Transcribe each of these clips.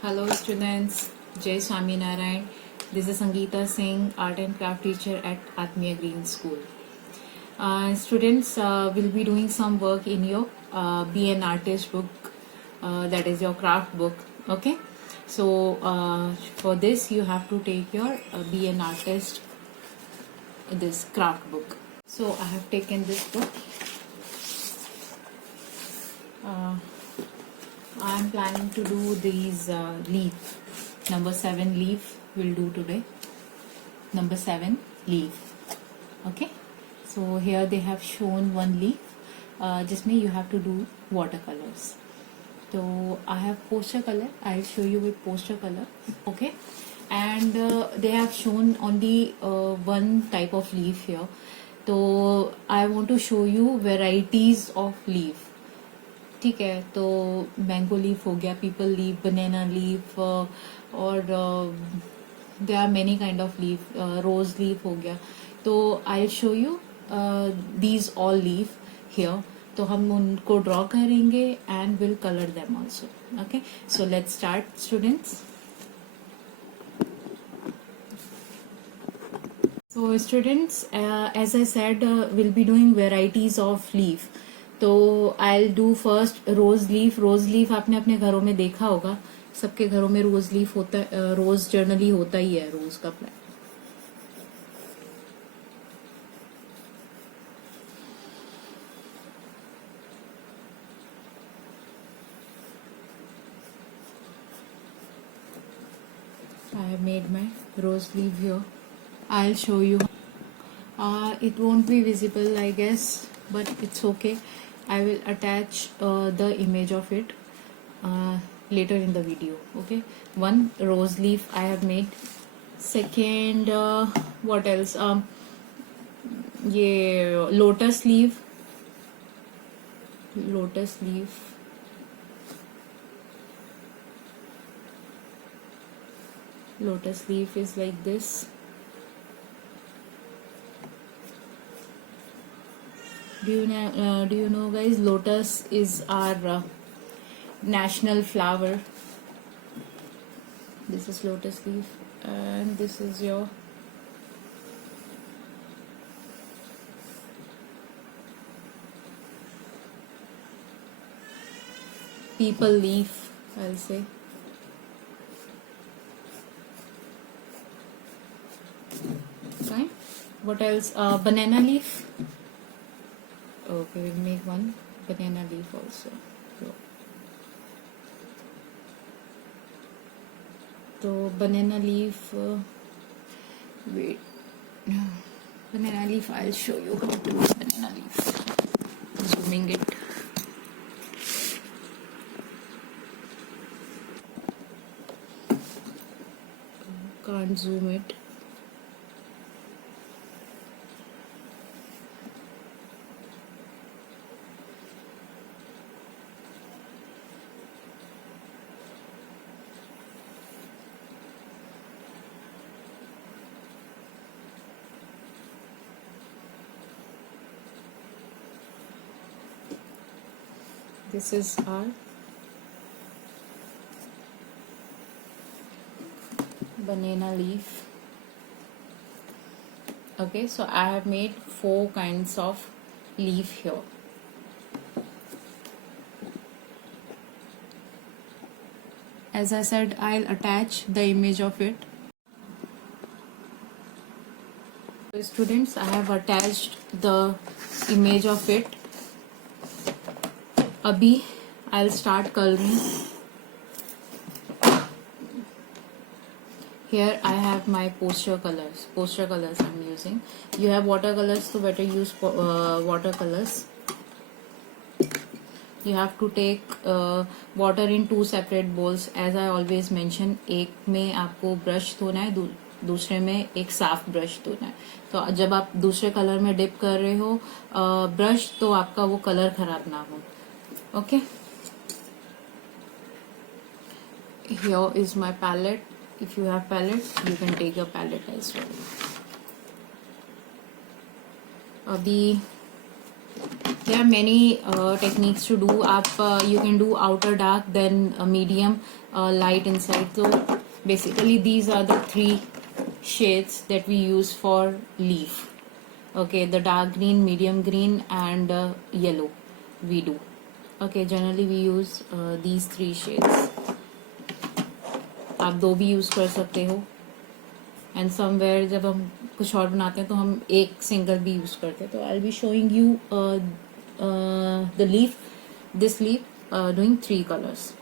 Hello students, Jai Swami Narayan. This is Sangeeta Singh, art and craft teacher at Atmiya Green School. Students will be doing some work in your Be an Artist book, that is your craft book. Okay, so for this you have to take your Be an Artist, this craft book. So I have taken this book. I am planning to do these leaf. Number 7 leaf we'll do today. Number 7 leaf. Okay. So here they have shown one leaf. Just you have to do watercolors. So I have poster color. I'll show you with poster color. Okay. And they have shown only one type of leaf here. So I want to show you varieties of leaf. ठीक है, तो mango leaf हो गया, people leaf, banana leaf, और they are many kind of leaf, rose leaf हो गया. तो I show you these all leaf here. तो हम उनको ड्रॉ करेंगे and will colour them also. Okay, so let's start students. So students, as I said, we'll be doing varieties of leaf. तो I'll do first rose leaf. Rose leaf आपने अपने घरों में देखा होगा, सबके घरों में रोज लीफ होता है. रोज जनरली होता ही है, रोज का plant. I have made my rose leaf here. I'll show you. It won't be visible, I guess, but it's okay. I will attach the image of it later in the video. Okay, one rose leaf I have made. Second, what else? ये lotus leaf. Lotus leaf. Lotus leaf is like this. Do you know guys, lotus is our national flower. This is lotus leaf and this is your people leaf, I'll say. Fine. What else? Banana leaf. Okay, we'll make one banana leaf also. So banana leaf, wait, banana leaf, I'll show you how to do banana leaf. Zooming it. Can't zoom it. This is our banana leaf. Okay, so I have made 4 kinds of leaf here. As I said, I'll attach the image of it. So students, I have attached the image of it. अभी I'll start coloring. Here I have my poster colors. Poster colors I'm using. You have watercolors, so better use watercolors. You have to take water in 2 separate bowls. As I always mention, एक में आपको brush धोना है, दूसरे में एक साफ brush धोना है. तो जब आप दूसरे कलर में डिप कर रहे हो ब्रश, तो आपका वो कलर खराब ना हो. Okay, here is my palette. If you have palette, you can take your palette as well. अभी there are many techniques to do. आप you can do outer dark, then medium light inside. So basically these are the three shades that we use for leaf. Okay, the dark green, medium green, and yellow we do. Okay, generally we use these three shades. आप दो भी use कर सकते हो, and somewhere जब हम कुछ और बनाते हैं तो हम एक सिंगल भी यूज करते हैं. तो I be showing you the leaf, this leaf doing three colours.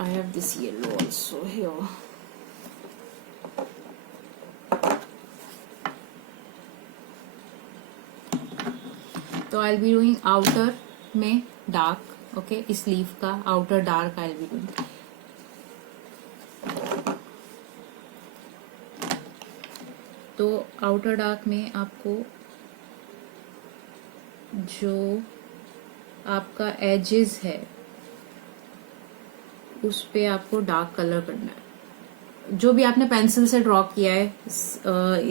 I have this yellow also here. तो I'll be doing outer में dark. Okay, इस लीफ का outer dark I'll be doing. तो outer dark में आपको जो आपका edges है उस पे आपको डार्क कलर करना है. जो भी आपने पेंसिल से ड्रॉ किया है,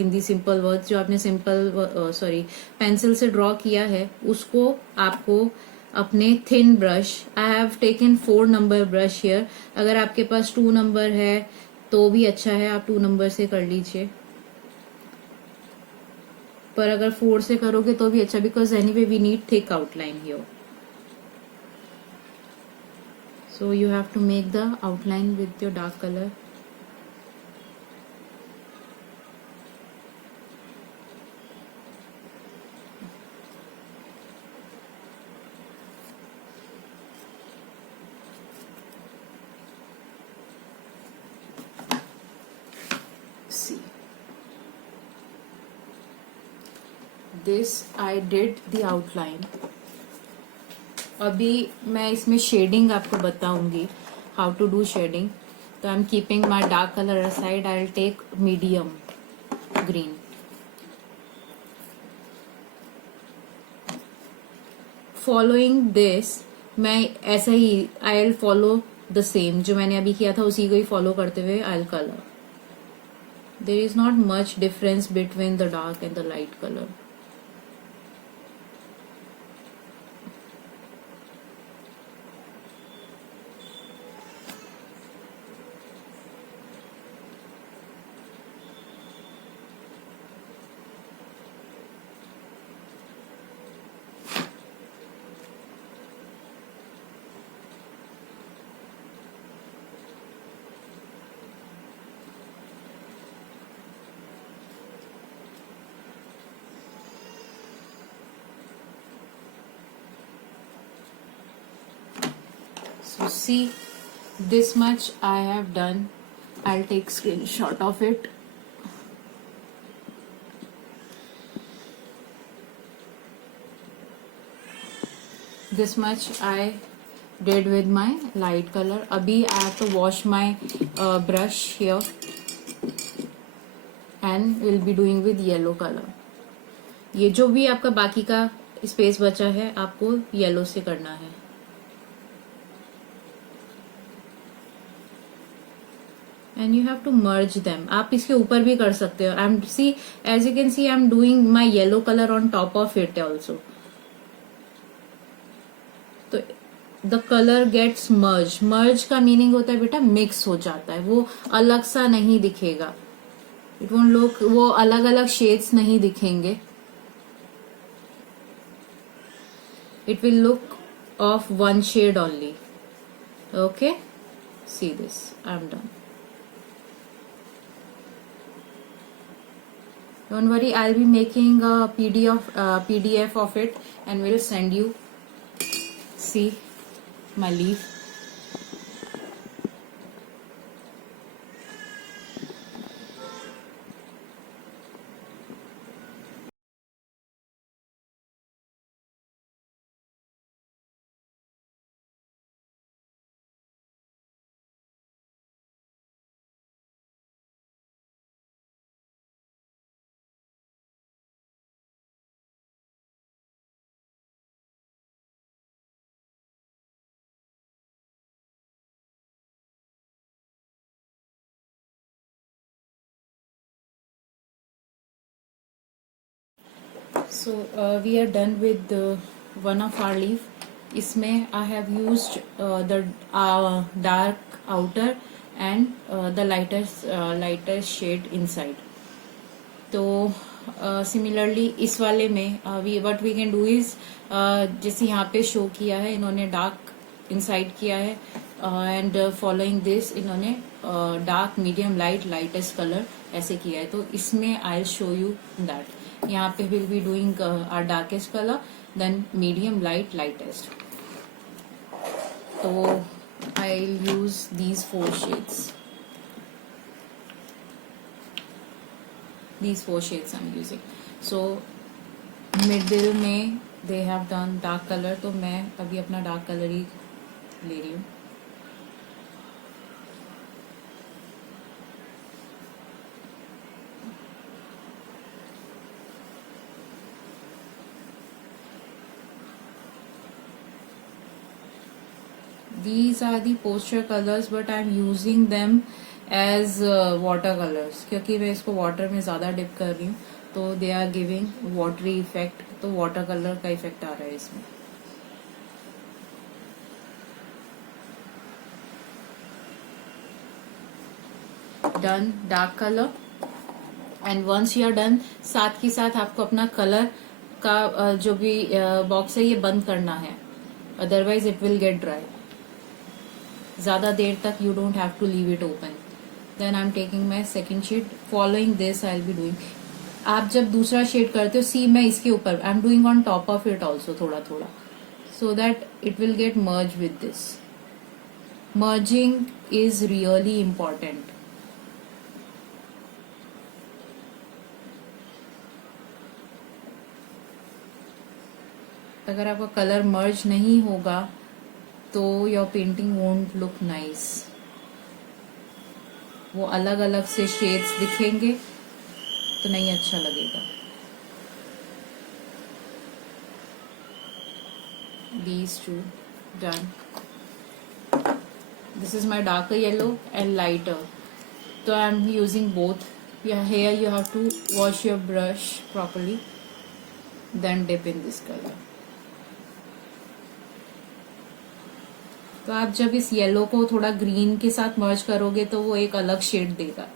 इन दी सिंपल वर्ड्स, जो आपने पेंसिल से ड्रॉ किया है उसको आपको अपने thin brush, I have taken 4 number brush here. अगर आपके पास 2 नंबर है तो भी अच्छा है, आप 2 नंबर से कर लीजिए, पर अगर 4 से करोगे तो भी अच्छा, because anyway we need thick outline here. So you have to make the outline with your dark color. See, this I did the outline. अभी मैं इसमें शेडिंग आपको बताऊंगी, हाउ टू डू शेडिंग. तो I am keeping my dark colour aside. I will take medium green. Following this, मैं ऐसा ही I will follow the same जो मैंने अभी किया था, उसी को ही फॉलो करते हुए I will colour. There is not much difference between the dark and the light colour. So see, this much I have done. I'll take screenshot of it. This much I did with my light color. Abhi I have to wash my brush here and will be doing with yellow color. ये जो भी आपका बाकी का space बचा है आपको yellow से करना है. And you have to merge them. आप इसके ऊपर भी कर सकते हो. I am see, as you can see, I am doing my yellow colour on top of it also. तो the colour gets merge. Merge का मीनिंग होता है बेटा मिक्स हो जाता है, वो अलग सा नहीं दिखेगा. इट वोंट लुक, वो अलग अलग शेड्स नहीं दिखेंगे. It will look of one shade only. Okay, see this, I am done. Don't worry, I'll be making a PDF of it and will send you. See my leaf. So we are done with one of our leaf. इसमें I have used the dark outer and the lighter shade inside. तो similarly इस वाले में what we can do is जैसे यहाँ पे show किया है इन्होंने डार्क इनसाइड किया है एंड फॉलोइंग दिस इन्होंने डार्क मीडियम लाइटेस्ट कलर ऐसे किया है. तो इसमें I will show you that. यहाँ पे will be doing our darkest colour then medium lightest. तो I will use these 4 shades. These 4 shades I'm using. So middle में they have done dark color, तो मैं अभी अपना dark color ही ले रही हूँ. These are the poster colors but I'm using them as water colors क्योंकि मैं इसको water में ज़्यादा dip कर रही हूँ तो they are giving watery effect. तो water color का effect आ रहा है इसमें. Done dark color and once you are done साथ ही साथ आपको अपना color का जो भी बॉक्स है ये बंद करना है, otherwise it will get dry. ज़्यादा देर तक you don't have to leave it open. Then I'm taking my second shade. Following this I'll be doing. आप जब दूसरा शेड करते हो सी मैं इसके ऊपर आई am doing on top of it also थोड़ा थोड़ा so that it will get merge with this. Merging is really important. अगर आपका कलर मर्ज नहीं होगा तो your painting won't look nice. वो अलग अलग से शेड्स दिखेंगे तो नहीं अच्छा लगेगा. These two done. This is my darker yellow and lighter. So I am using both. Here you have to wash your brush properly, then dip in this color. तो आप जब इस येलो को थोड़ा ग्रीन के साथ मर्ज करोगे तो वो एक अलग शेड देगा.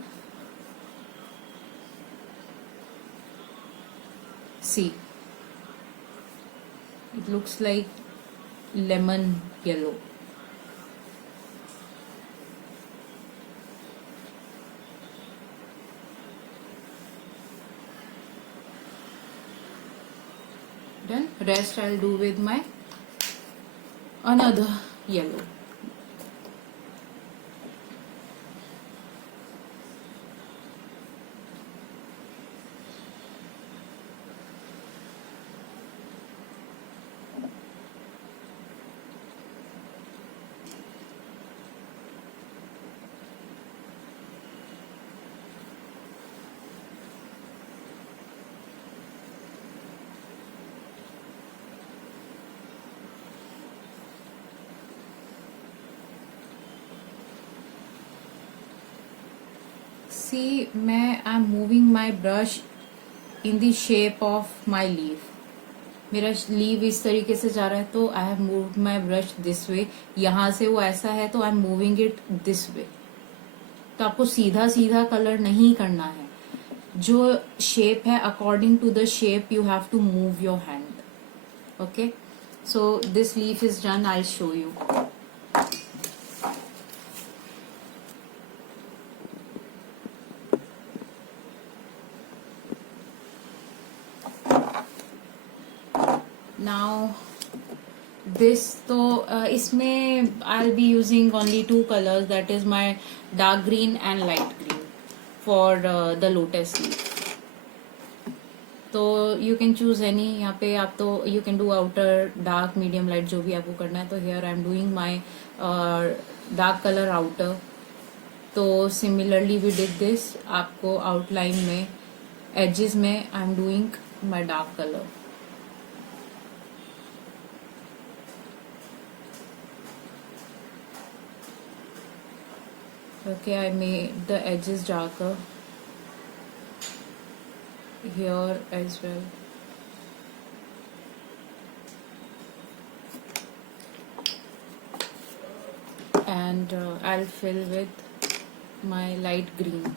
See it looks like lemon yellow. Done. Rest I'll do with my another yellow. See, I'm moving my brush in the shape of my leaf. मेरा लीव इस तरीके से जा रहा है तो I have moved my brush this way. यहाँ से वो ऐसा है तो I am moving it this way. तो आपको सीधा सीधा कलर नहीं करना है. जो शेप है according to the shape you have to move your hand. Okay, so this leaf is done. I show you. Now this तो इसमें I'll be using only 2 colors, that is my dark green and light green for the lotus leaf. तो you can choose any. यहाँ पे आप तो you can do outer dark medium light जो भी आपको करना है. तो here I'm doing my dark color outer. तो similarly we did this. आपको outline में edges में I'm doing my dark color. Okay, I made the edges darker here as well. and I'll fill with my light green.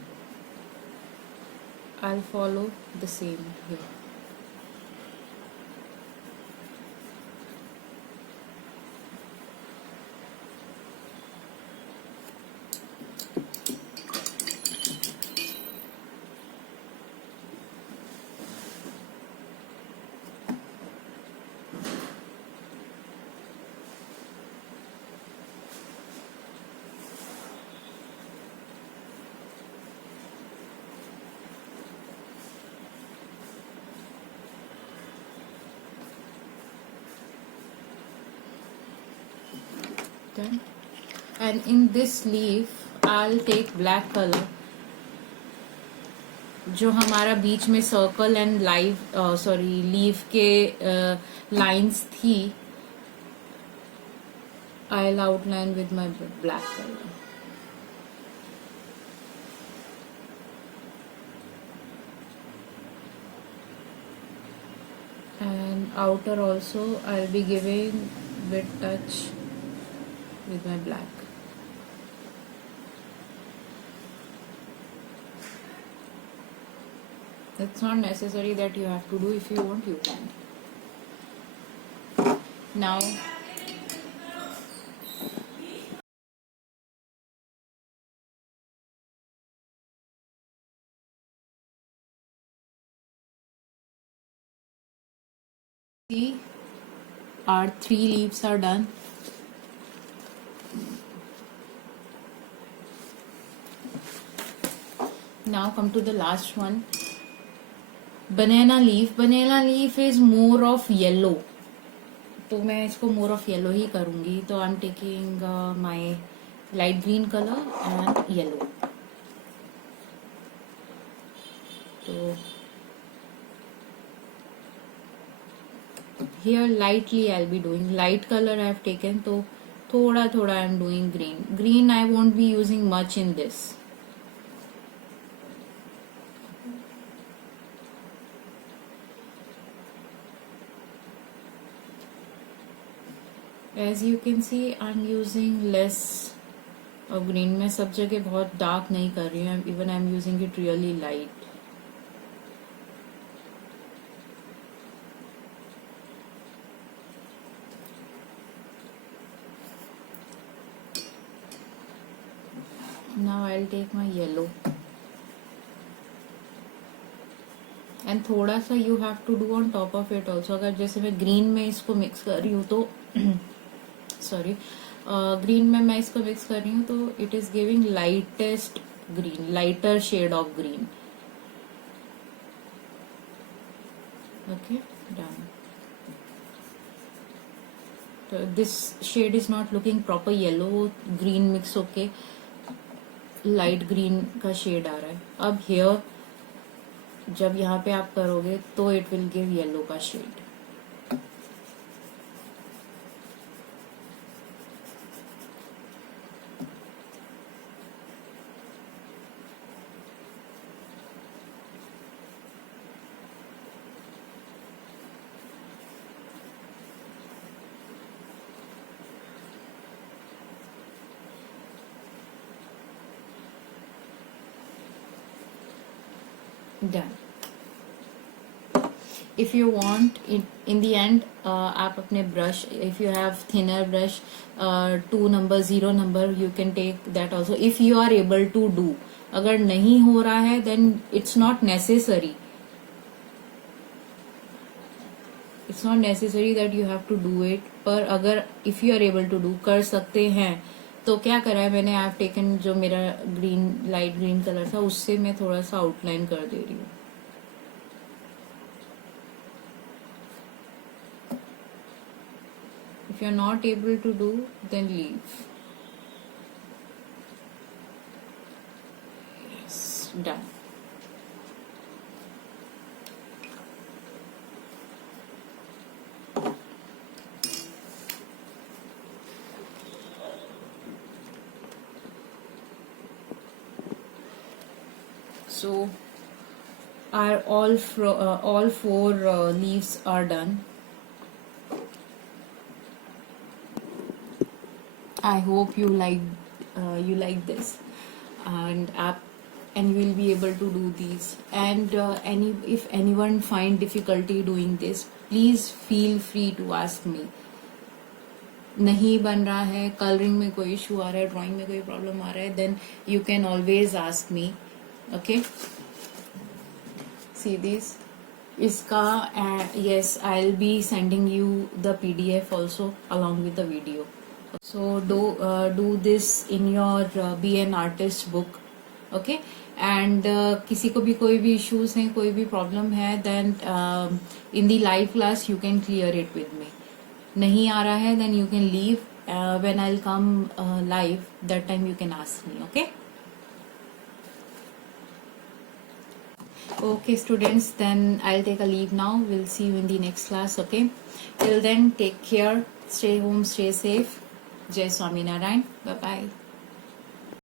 I'll follow the same here. Done. And in this leaf I'll take black color. जो हमारा बीच में circle and leaf के lines थी, I'll outline with my black color. And outer also I'll be giving bit touch with my black. It's not necessary that you have to do. If you want, you can. Now see, our 3 leaves are done. Now come to the last one. Banana leaf. Banana leaf is more of yellow. तो मैं इसको more of yellow ही करूँगी. तो I'm taking my light green color and yellow. तो here lightly I'll be doing light color I have taken. तो थोड़ा थोड़ा I'm doing green. Green I won't be using much in this. As you can see, I'm using less of green. मैं सब जगह बहुत dark नहीं कर रही हूँ. Even I'm using it really light. Now I'll take my yellow. And थोड़ा सा you have to do on top of it also. अगर जैसे मैं green में इसको mix कर रही हूँ तो सॉरी ग्रीन में मैं इसको मिक्स कर रही हूँ तो it is giving lightest green, lighter shade of green. Okay, done. तो this shade is not looking proper yellow, green mix होके लाइट ग्रीन का शेड आ रहा है. अब हेयर जब यहाँ पे आप करोगे तो इट विल गिव येलो का shade. Done. If you want in the end आप अपने brush, if you have thinner brush 2 number 0 number you can take that also if you are able to do. अगर नहीं हो रहा है then it's not necessary. It's not necessary that you have to do it. पर अगर if you are able to do कर सकते हैं तो क्या करा है मैंने, आई हैव टेकन जो मेरा ग्रीन लाइट ग्रीन कलर था उससे मैं थोड़ा सा आउटलाइन कर दे रही हूँ. If you are not able to do then leave. Done. So our all 4 leaves are done. I hope you like this, and you will be able to do these. And if anyone find difficulty doing this, please feel free to ask me. नहीं बन रहा है, colouring में कोई issue आ रहा है, drawing में कोई प्रॉब्लम आ रहा है, then you can always ask me. Okay, see this. इसका yes, I'll be sending you the PDF also along with the video. So do this in your be an artist book. Okay, and किसी को भी कोई भी issues हैं, कोई भी problem है, then in the live class you can clear it with me. नहीं आ रहा है, then you can leave. When I'll come live, that time you can ask me. Okay. Okay, students, then I'll take a leave now. We'll see you in the next class. Okay. Till then, take care. Stay home. Stay safe. Jai Swaminarayan. Bye bye.